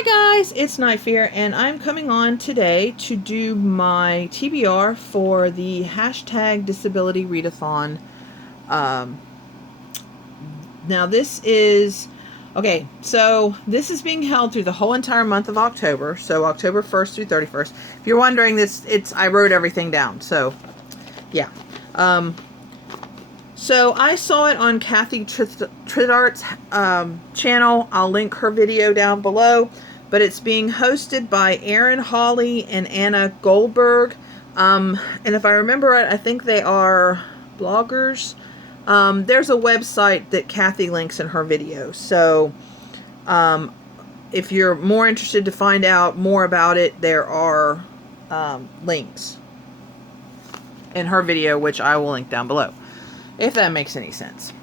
Hi guys, it's Night Fear, and I'm coming on today to do my TBR for the hashtag Disability Readathon. Um, Now this is, so this is being held through the whole entire month of October, so October 1st through 31st. If you're wondering, I wrote everything down, so yeah. So I saw it on Kathy Tritherdt's channel. I'll link her video down below. But it's being hosted by Erin Hawley and Anna Goldberg. And if I remember right, I think they are bloggers. There's a website that Kathy links in her video. So if you're more interested to find out more about it, there are links in her video, which I will link down below, if that makes any sense.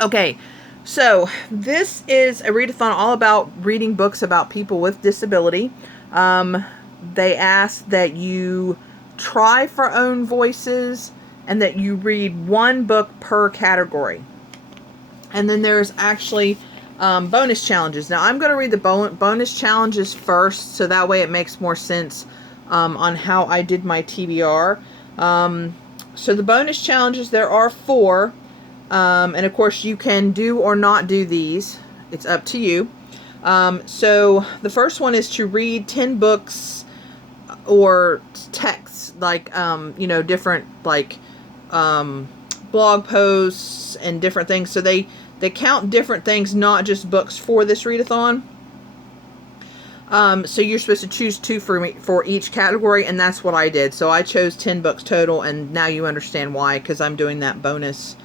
Okay, so this is a readathon all about reading books about people with disability. They ask that you try for own voices and that you read one book per category. And then there's actually bonus challenges. Now I'm going to read the bonus challenges first, so that way it makes more sense on how I did my TBR. So the bonus challenges, there are 4. And of course you can do or not do these. It's up to you. So the first one is to read 10 books or texts, like, different, like, blog posts and different things. So they count different things, not just books for this readathon. So you're supposed to choose 2 for each category, and that's what I did. So I chose 10 books total, and now you understand why, because I'm doing that bonus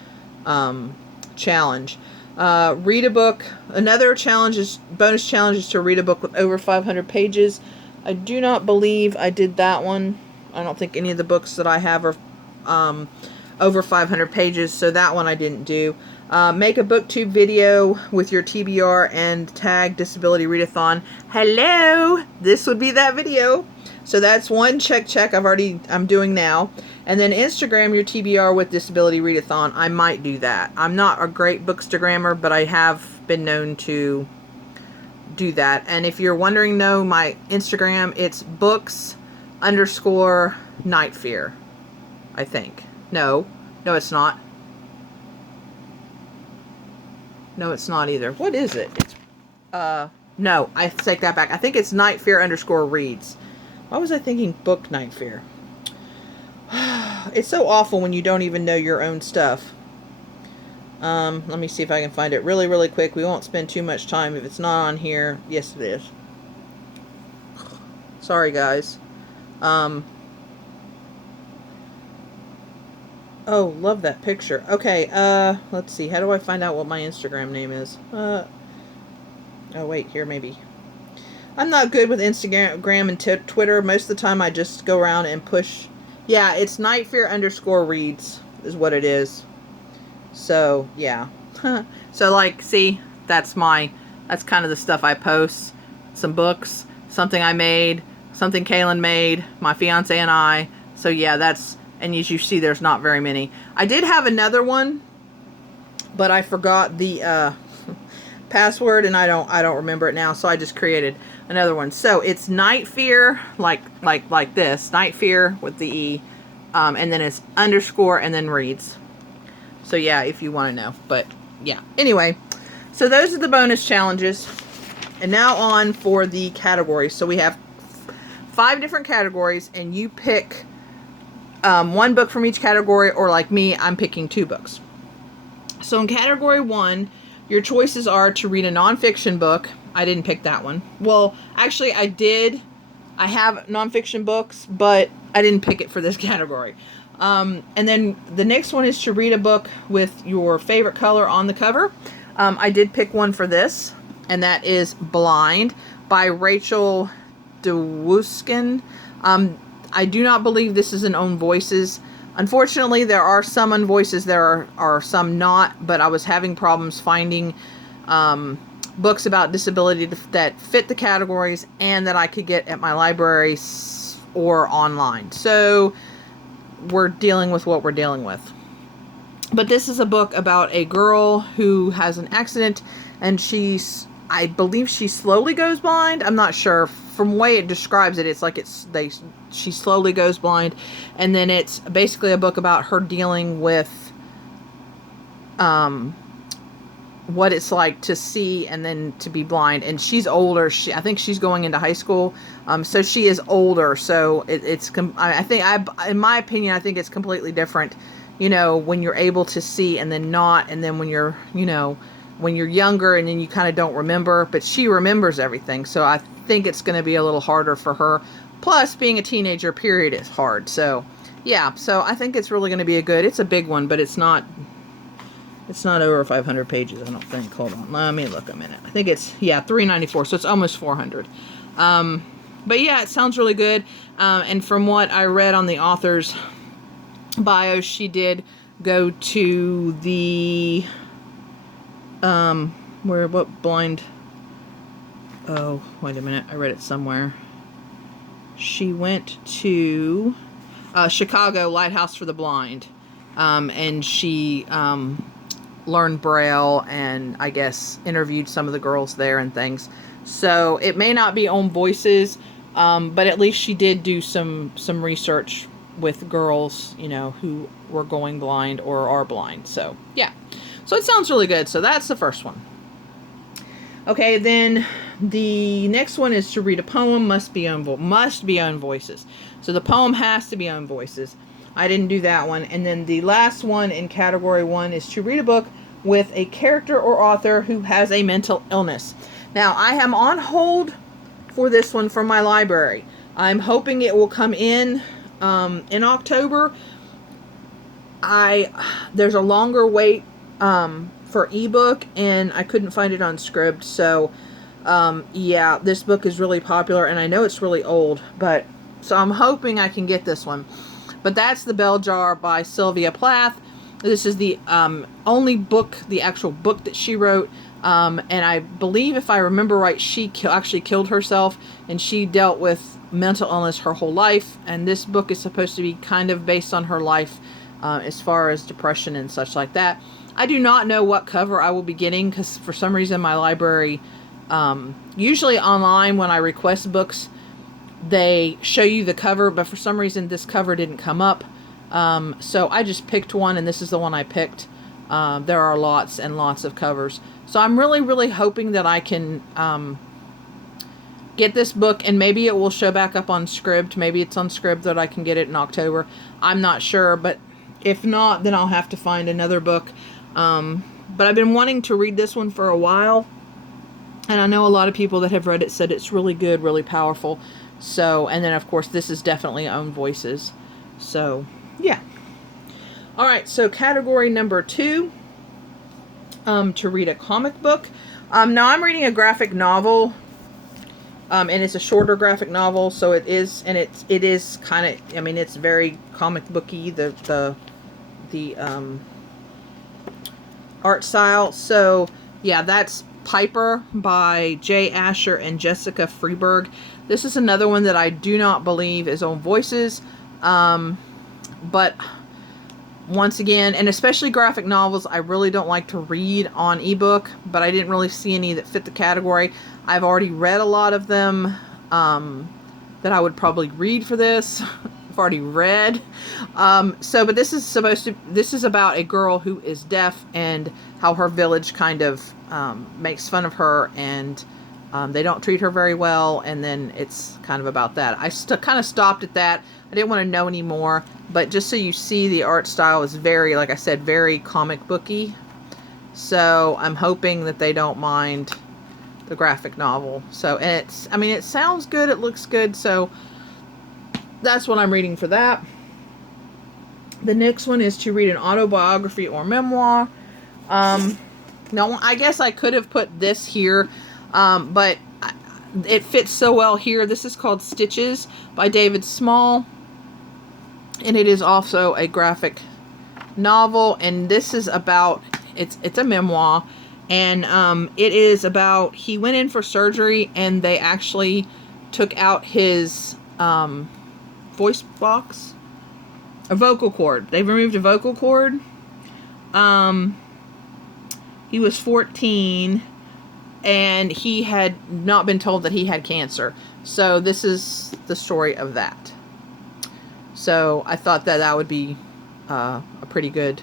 challenge. Read a book. Another bonus challenge is to read a book with over 500 pages. I do not believe I did that one. I don't think any of the books that I have are over 500 pages, so that one I didn't do. Make a booktube video with your TBR and tag Disability Readathon. Hello! This would be that video. So that's one check I'm doing now. And then Instagram your TBR with Disability Readathon. I might do that. I'm not a great bookstagrammer, but I have been known to do that. And if you're wondering, no, my Instagram, it's books_nightfear, I think. No, it's not. No, it's not either. What is it? It's, no, I take that back. I think it's nightfear_reads. Why was I thinking book Night Fear? It's so awful when you don't even know your own stuff. Let me see if I can find it really, really quick. We won't spend too much time if it's not on here. Yes, it is. Sorry, guys. Oh, love that picture. Okay, let's see. How do I find out what my Instagram name is? Oh, wait, here maybe. I'm not good with Instagram and Twitter. Most of the time I just go around and push. Yeah, it's nightfear_reads is what it is. So, yeah. So, like, see, that's kind of the stuff I post. Some books, something I made, something Kaylin made, my fiance and I. So, yeah, and as you see, there's not very many. I did have another one, but I forgot the password, and I don't remember it now, so I just created another one. So it's Night Fear, like this, Night Fear with the E, and then it's _ and then reads. So yeah, if you want to know. But yeah, anyway, so those are the bonus challenges, and now on for the categories. So we have 5 different categories, and you pick one book from each category, or like me, I'm picking 2 books. So in category 1, your choices are to read a nonfiction book. I didn't pick that one. Well, actually I did. I have nonfiction books, but I didn't pick it for this category. And then the next one is to read a book with your favorite color on the cover. I did pick one for this, and that is Blind by Rachel DeWuskin. I do not believe this is an own voices. Unfortunately, there are some on voices, there are some not, but I was having problems finding books about disability that fit the categories and that I could get at my library or online. So we're dealing with what we're dealing with. But this is a book about a girl who has an accident, and she's I believe she slowly goes blind. I'm not sure. From the way it describes it, it's like she slowly goes blind, and then it's basically a book about her dealing with what it's like to see and then to be blind. And she's older. I think she's going into high school, so she is older. So in my opinion, I think it's completely different. You know, when you're able to see and then not, and then when you're, you know, when you're younger and then you kind of don't remember, but she remembers everything. So I think it's going to be a little harder for her. Plus, being a teenager, period, is hard. So, yeah. So I think it's really going to be it's a big one, but it's not over 500 pages, I don't think. Hold on. Let me look a minute. I think it's, yeah, 394. So it's almost 400. But yeah, it sounds really good. And from what I read on the author's bio, she did go to the what blind, oh, wait a minute, I read it somewhere. She went to Chicago Lighthouse for the Blind, and she learned Braille, and I guess interviewed some of the girls there and things. So it may not be on Voices, but at least she did do some research with girls, you know, who were going blind or are blind. So yeah, so it sounds really good. So that's the first one. Okay, then the next one is to read a poem. Must be on Voices. So the poem has to be on Voices. I didn't do that one. And then the last one in category 1 is to read a book with a character or author who has a mental illness. Now, I am on hold for this one from my library. I'm hoping it will come in October. There's a longer wait for ebook, and I couldn't find it on Scribd. So, yeah, this book is really popular, and I know it's really old, but so I'm hoping I can get this one. But that's The Bell Jar by Sylvia Plath. This is the only book, the actual book that she wrote. And I believe, if I remember right, she actually killed herself, and she dealt with mental illness her whole life. And this book is supposed to be kind of based on her life as far as depression and such like that. I do not know what cover I will be getting, because for some reason my library, usually online when I request books, they show you the cover, but for some reason this cover didn't come up. So I just picked one, and this is the one I picked. There are lots and lots of covers. So I'm really, really hoping that I can get this book, and maybe it will show back up on Scribd. Maybe it's on Scribd that I can get it in October. I'm not sure, but if not, then I'll have to find another book. But I've been wanting to read this one for a while, and I know a lot of people that have read it said it's really good, really powerful. So, and then of course this is definitely Own Voices. So, yeah. Alright, so category number 2, to read a comic book. Now I'm reading a graphic novel, and it's a shorter graphic novel, so it is kind of, I mean, it's very comic booky, the art style. So, yeah, that's Piper by Jay Asher and Jessica Freeberg. This is another one that I do not believe is on Voices, but once again, and especially graphic novels, I really don't like to read on ebook, but I didn't really see any that fit the category. I've already read a lot of them that I would probably read for this. I've already read. But this is about a girl who is deaf, and how her village kind of makes fun of her, and they don't treat her very well, and then it's kind of about that. I kind of stopped at that. I didn't want to know any more, but just so you see, the art style is very, like I said, very comic booky. So I'm hoping that they don't mind the graphic novel. So, and it sounds good, it looks good, so that's what I'm reading for that. The next one is to read an autobiography or memoir. Now, I guess I could have put this here, but it fits so well here. This is called Stitches by David Small, and it is also a graphic novel, and this is about, it's a memoir, and it is about, he went in for surgery, and they actually took out his voice box, a vocal cord. They removed a vocal cord. He was 14, and he had not been told that he had cancer. So this is the story of that. So I thought that that would be a pretty good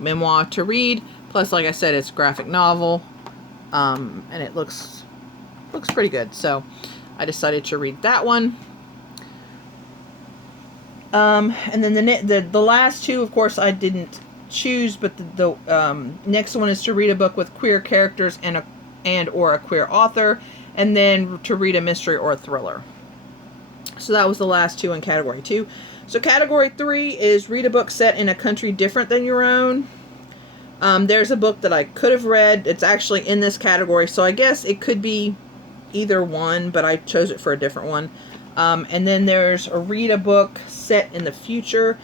memoir to read. Plus, like I said, it's a graphic novel, and it looks pretty good. So I decided to read that one. And then the last two, of course, I didn't choose, but the next one is to read a book with queer characters and or a queer author, and then to read a mystery or a thriller. So that was the last two in category 2. So category 3 is read a book set in a country different than your own. There's a book that I could have read. It's actually in this category, so I guess it could be either one, but I chose it for a different one. And then there's a read a book set in the future.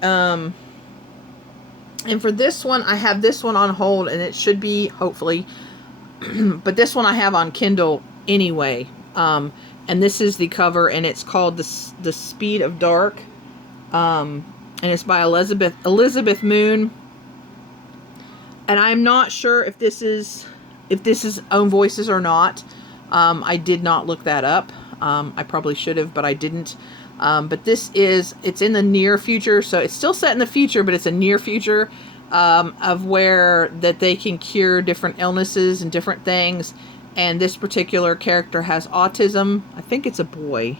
And for this one, I have this one on hold, and it should be, hopefully, but this one I have on Kindle anyway. And this is the cover, and it's called The Speed of Dark. And it's by Elizabeth Moon. And I'm not sure if this is Own Voices or not. I did not look that up. I probably should have, but I didn't. But it's in the near future, so it's still set in the future, but it's a near future of where that they can cure different illnesses and different things. And this particular character has autism. I think it's a boy.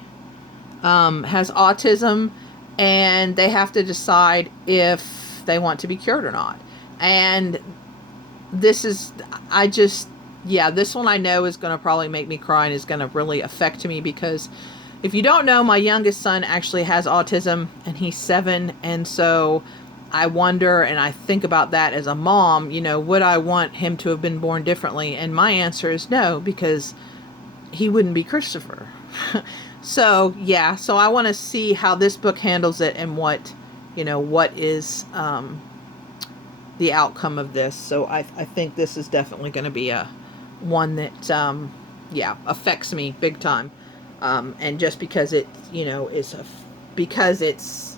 Has autism, and they have to decide if they want to be cured or not. And this one I know is going to probably make me cry and is going to really affect me, because if you don't know, my youngest son actually has autism, and he's 7, and so I wonder, and I think about that as a mom, would I want him to have been born differently? And my answer is no, because he wouldn't be Christopher. So, yeah, so I want to see how this book handles it, and what is the outcome of this. So I think this is definitely going to be one that, affects me big time. And just because it, because it's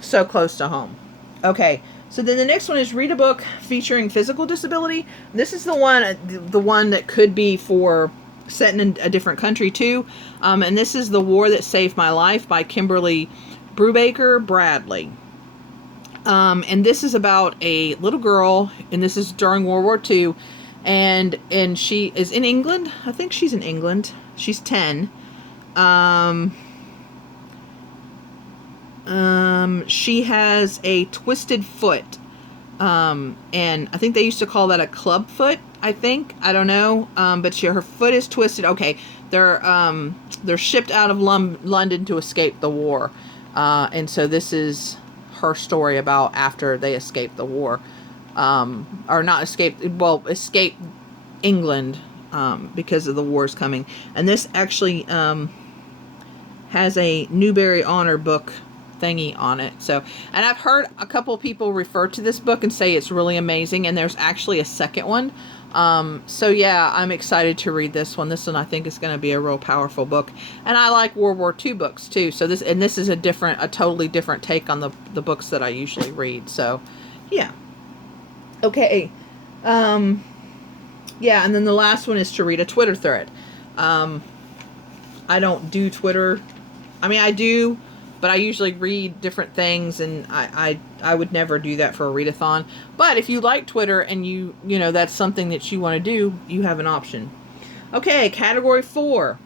so close to home. Okay, so then the next one is read a book featuring physical disability. This is the one that could be for set in a different country too. And this is The War That Saved My Life by Kimberly Brubaker Bradley. And this is about a little girl, and this is during World War II, and she is in England. I think she's in England. She's 10. She has a twisted foot. And I think they used to call that a club foot, I think. I don't know. But her foot is twisted. Okay. They're shipped out of London to escape the war. And so this is her story about after they escaped the war. Or not escaped England, because of the wars coming. And this actually, has a Newbery Honor book thingy on it. So, and I've heard a couple people refer to this book and say it's really amazing, and there's actually a second one. So yeah, I'm excited to read this one. This one I think is going to be a real powerful book, and I like World War II books too. So this is a totally different take on the books that I usually read. So, yeah. Okay. Yeah, and then the last one is to read a Twitter thread. I don't do Twitter. I mean, I do, but I usually read different things, and I would never do that for a readathon. But if you like Twitter and you that's something that you want to do, you have an option. Okay, category 4.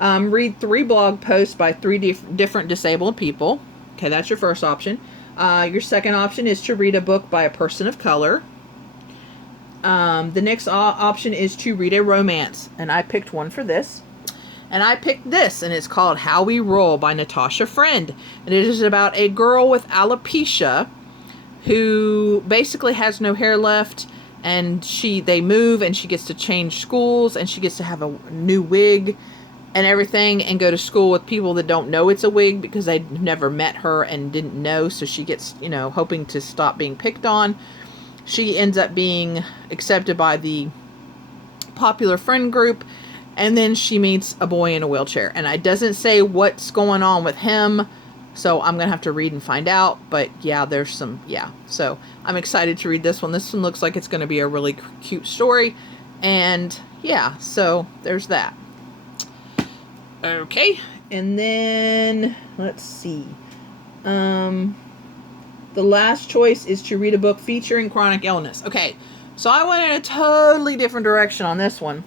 Read 3 blog posts by 3 different disabled people. Okay, that's your first option. Your second option is to read a book by a person of color. The next option is to read a romance, and I picked one for this. And I picked this, and it's called How We Roll by Natasha Friend. And it is about a girl with alopecia who basically has no hair left, and they move, and she gets to change schools, and she gets to have a new wig and everything, and go to school with people that don't know it's a wig because they'd never met her and didn't know. So she gets, hoping to stop being picked on. She ends up being accepted by the popular friend group, and then she meets a boy in a wheelchair. And it doesn't say what's going on with him, So I'm going to have to read and find out. But yeah, there's some, yeah. So I'm excited to read this one. This one looks like it's going to be a really cute story. And yeah, so there's that. Okay. And then, let's see. The last choice is to read a book featuring chronic illness. Okay, so I went in a totally different direction on this one.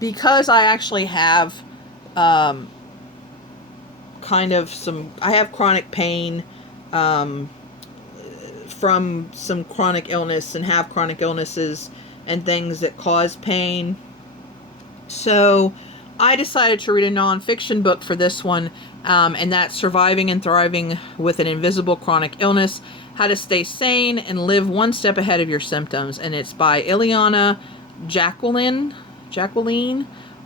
Because I actually have kind of I have chronic pain from some chronic illness and have chronic illnesses and things that cause pain. So I decided to read a nonfiction book for this one, and that's Surviving and Thriving with an Invisible Chronic Illness, How to Stay Sane and Live One Step Ahead of Your Symptoms. And it's by Ileana Jacqueline.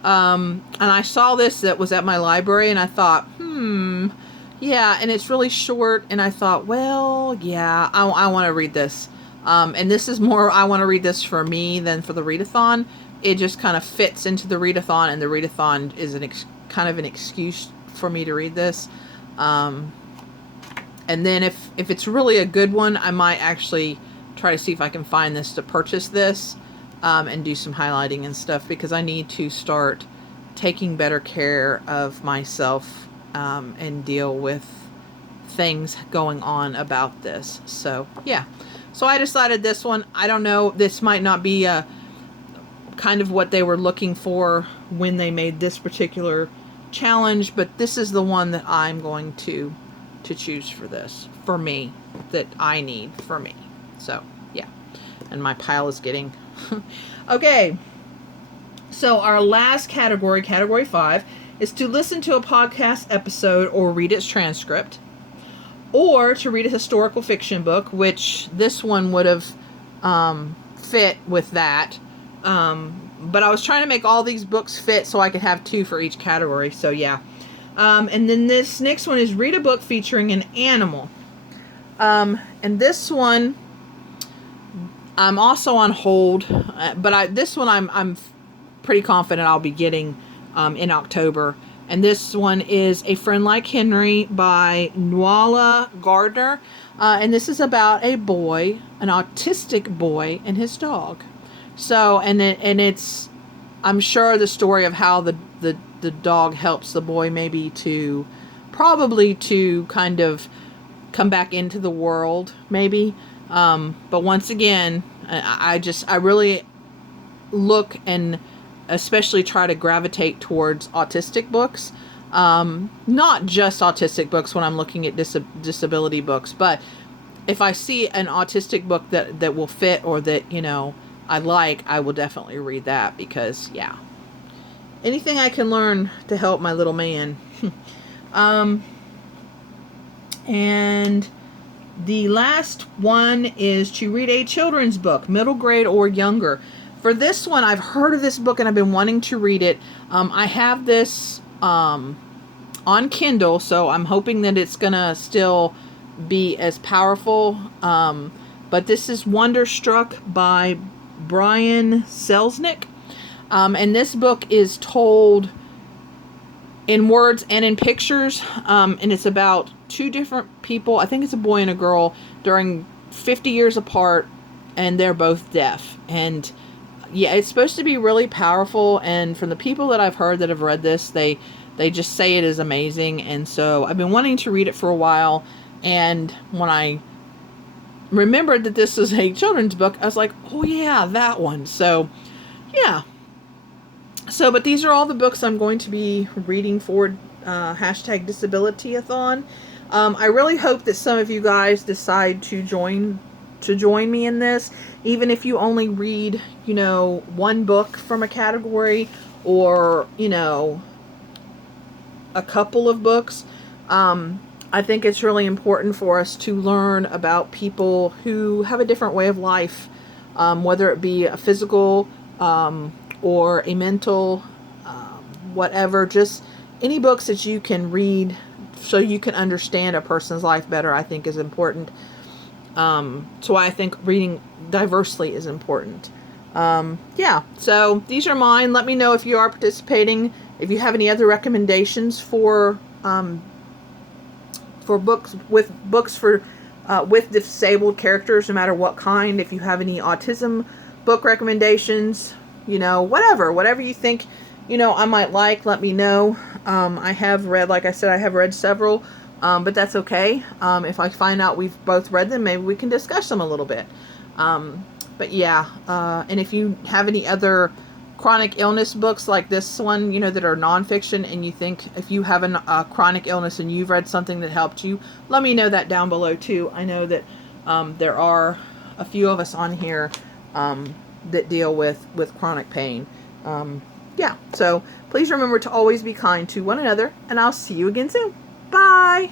And I saw this that was at my library, and I thought, yeah, and it's really short, and I thought, well, yeah, I want to read this. And this is more, I want to read this for me than for the Readathon. It just kind of fits into the Readathon, and the Readathon is kind of an excuse for me to read this. And then if it's really a good one, I might actually try to see if I can find this to purchase this, and do some highlighting and stuff, because I need to start taking better care of myself, and deal with things going on about this. So yeah, so I decided this one. I don't know, this might not be kind of what they were looking for when they made this particular challenge, but this is the one that I'm going to choose for this, for me, that I need for me. So yeah, and my pile is getting okay. So our last category, category 5, is to listen to a podcast episode or read its transcript, or to read a historical fiction book, which this one would have fit with that. But I was trying to make all these books fit so I could have 2 for each category. So yeah. And then this next one is read a book featuring an animal. And this one, I'm also on hold, but this one I'm pretty confident I'll be getting in October. And this one is A Friend Like Henry by Nuala Gardner. And this is about a boy, an autistic boy, and his dog. So, and it's, I'm sure the story of how the dog helps the boy maybe probably to kind of come back into the world, maybe. But once again, I really look and especially try to gravitate towards autistic books. Not just autistic books when I'm looking at disability books, but if I see an autistic book that will fit, or that, I will definitely read that, because yeah, anything I can learn to help my little man. And the last one is to read a children's book, middle grade or younger. For this one, I've heard of this book and I've been wanting to read it. I have this on Kindle, so I'm hoping that it's gonna still be as powerful. But this is Wonderstruck by Brian Selznick. And this book is told in words and in pictures. And it's about 2 different people. I think it's a boy and a girl during 50 years apart, and they're both deaf. And yeah, it's supposed to be really powerful. And from the people that I've heard that have read this, they just say it is amazing. And so I've been wanting to read it for a while. And when I remembered that this is a children's book, I was like, oh yeah, that one. So yeah. So, but these are all the books I'm going to be reading for hashtag Disabilityathon. I really hope that some of you guys decide to join me in this, even if you only read, 1 book from a category, or, a couple of books. I think it's really important for us to learn about people who have a different way of life, whether it be a physical or a mental, whatever. Just any books that you can read so you can understand a person's life better, I think is important. So I think reading diversely is important. Yeah, so these are mine. Let me know if you are participating. If you have any other recommendations for for books for with disabled characters, no matter what kind. If you have any autism book recommendations, whatever you think, I might like, let me know. I have read, like I said, I have read several, but that's okay. If I find out we've both read them, maybe we can discuss them a little bit. But yeah, and if you have any other chronic illness books like this one, that are nonfiction, and you think if you have a chronic illness and you've read something that helped you, let me know that down below too. I know that there are a few of us on here that deal with chronic pain. Yeah, so please remember to always be kind to one another, and I'll see you again soon. Bye!